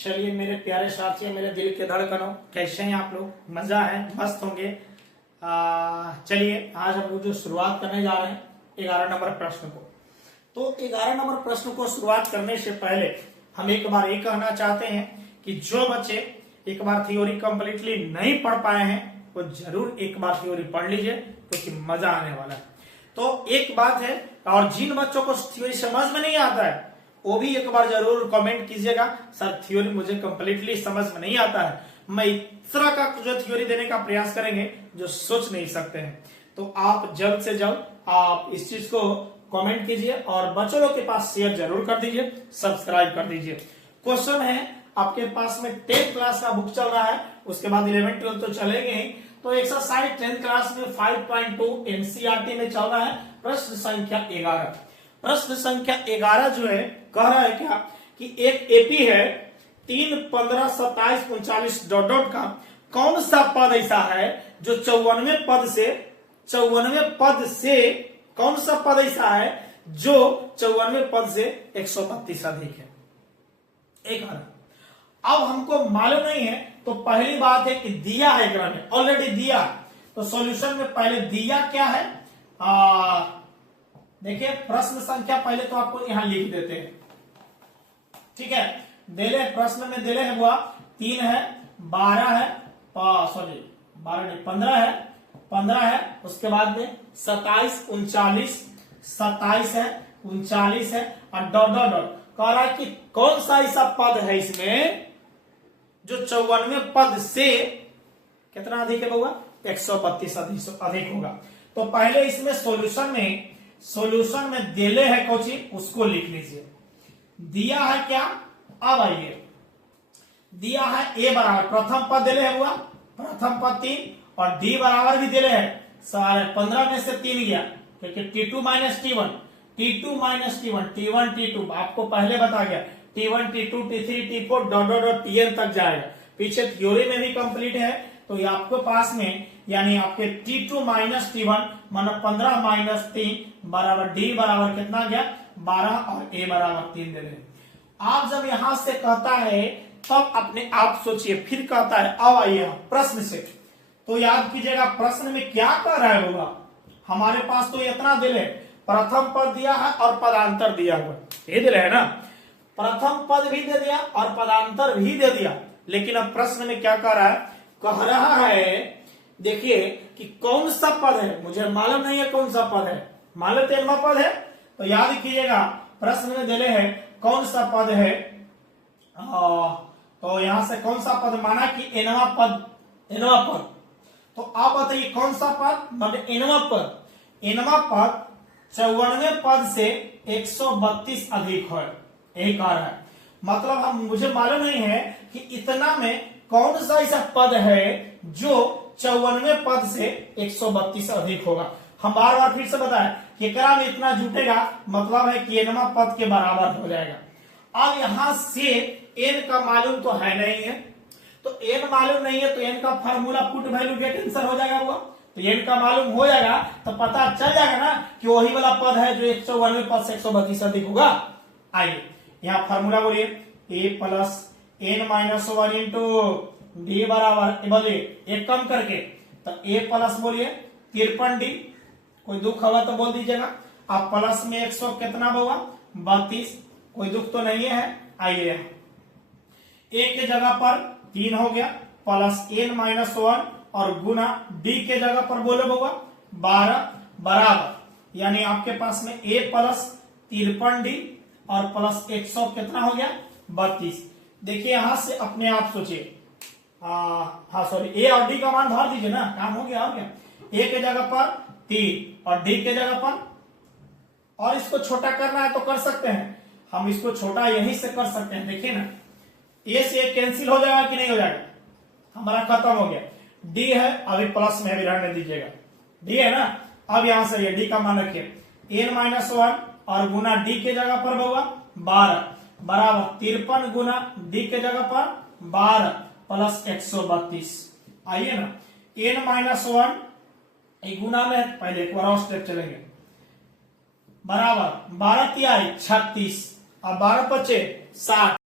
चलिए मेरे प्यारे साथियों, मेरे दिल के धड़कनों, कैसे हैं आप लोग? मजा है, मस्त होंगे। चलिए आज हम लोग जो शुरुआत करने जा रहे हैं 11 नंबर प्रश्न को। तो 11 नंबर प्रश्न को शुरुआत करने से पहले हम एक बार ये कहना चाहते हैं कि जो बच्चे एक बार थ्योरी कंप्लीटली नहीं पढ़ पाए हैं वो जरूर एक बार थ्योरी पढ़ लीजिए, क्योंकि मजा आने वाला है। तो एक बात है, और जिन बच्चों को थ्योरी समझ में नहीं आता है वो भी एक बार जरूर कमेंट कीजिएगा, सर थ्योरी मुझे कंप्लीटली समझ में नहीं आता है, मैं इस तरह का जो थ्योरी देने का प्रयास करेंगे जो सोच नहीं सकते हैं। तो आप जल्द से जल्द आप इस चीज को कमेंट कीजिए और बच्चों के पास शेयर जरूर कर दीजिए, सब्सक्राइब कर दीजिए। क्वेश्चन है, आपके पास में 10th क्लास का बुक चल रहा है, उसके बाद 11th 12th तो चलेंगे ही। तो एक्सरसाइज 10th क्लास में 5.2 एनसीईआरटी में चल रहा है, प्रश्न संख्या 11। प्रश्न संख्या 11 जो है कह रहा है क्या कि एक एपी है 3, 15, 27, 39 डॉट डॉट का कौन सा पद ऐसा है जो 94 पद से कौन सा पद ऐसा है जो 94 पद से 132 अधिक है। 11 अब हमको मालूम नहीं है, तो पहली बात है कि दिया है ग्राम में, ऑलरेडी दिया। तो सॉल्यूशन में पहले दिया क्या है, देखिए प्रश्न संख्या पहले तो आपको यहां लिख देते हैं, ठीक है। देले प्रश्न में देले है हुआ 3 है, 12 है, सॉरी 12 नहीं 15 है, उसके बाद में 27, 39, 27 है, 39 है और डॉट डॉट डॉट कह रहा है कि कौन सा ऐसा पद है इसमें जो 94 पद से कितना अधिक है बउआ, 132 अधिक होगा। तो पहले इसमें सॉल्यूशन में देले है कोची, उसको लिख लीजिए। दिया है क्या, अब आइए, दिया है ए बराबर प्रथम पद देले है हुआ, प्रथम पद 3 और डी बराबर भी देले है सारे 15 में से 3 गया, क्योंकि T2 minus T1, T1 T2 आपको पहले बता गया, T1 T2 T3 T4 dot dot dot Tn तक जाएगा। पीछे थ्योरी में भी कंप्लीट है, तो ये आपके पास में यानी आपके T2 माइनस T1 माना 15 माइनस 3 बराबर डी बराबर कितना गया 12 और ए बराबर 3 दे रहे। आप जब यहां से कहता है तब अपने आप सोचिए, फिर कहता है अब आइए प्रश्न से, तो याद कीजिएगा प्रश्न में क्या कह रहा है होगा। हमारे पास तो इतना दिल है, प्रथम पद दिया है और पदांतर दिया हुआ, ये दिल है ना, प्रथम पद भी दे दिया और पदांतर भी दे दिया। लेकिन अब प्रश्न में क्या कह रहा है, कह रहा है देखिए कि कौन सा पद है, मुझे मालूम नहीं है कौन सा पद है, मालूम 13वां पद है। तो याद कीजिएगा प्रश्न में दिले है कौन सा पद है, तो यहां से कौन सा पद माना कि एनवा पद। तो आप बताइए कौन सा पद, मतलब एनवा पद 94 पद से 132 अधिक है, यही कह रहा है। मतलब मुझे मालूम नहीं है कि इतना में कौन सा ऐसा पद है जो 94 पद से 132 अधिक होगा। हम बार बार फिर से बताएं कि एकरा में इतना जुटेगा, मतलब है कि एनवा पद के बराबर हो जाएगा। अब यहां से एन का मालूम तो है नहीं है, तो एन मालूम नहीं है, तो एन का formula put value get answer हो जाएगा हुआ। तो एन का मालूम हो जाएगा तो पता चल जाएगा ना कि वही वाला पद है जो 194 पद से 132 अधिक होगा। आइए यहाँ फार्मूला बोलिए, a plus n minus 1 into d बराबर, बोलिए एक कम करके, तो ए प्लस बोलिए 53 डी, कोई दुख होगा तो बोल दीजिएगा। आप प्लस में 100 कितना होगा 32, कोई दुख तो नहीं है। आइए ए के जगह पर 3 हो गया, प्लस एन माइनस 1 और गुना डी के जगह पर बोले होगा 12 बराबर, यानी आपके पास में ए प्लस 53 डी और प्लस 100 कितना हो गया 32। देखिए यहां से अपने आप सोचिए, हाँ सॉरी ए और डी का मान भर दीजिए ना, काम हो गया ए के जगह पर 3 और डी के जगह पर, और इसको छोटा करना है तो कर सकते हैं, हम इसको छोटा यहीं से कर सकते हैं। देखिए ना, ए से एक कैंसिल हो जाएगा कि नहीं हो जाएगा, हमारा खत्म हो गया। डी है अभी प्लस में भी रहने दीजिएगा, डी है ना। अब यहां से ये डी का मान रखिए, एन माइनस 1 और गुना डी के जगह पर होगा 12 बराबर 53 गुना डी के जगह पर 12 प्लस 132। आइए ना, एन माइनस 1 गुना में पहले एक बार और स्टेप चलेंगे, बराबर 12 तिहाई 36 और 12 पचे 60।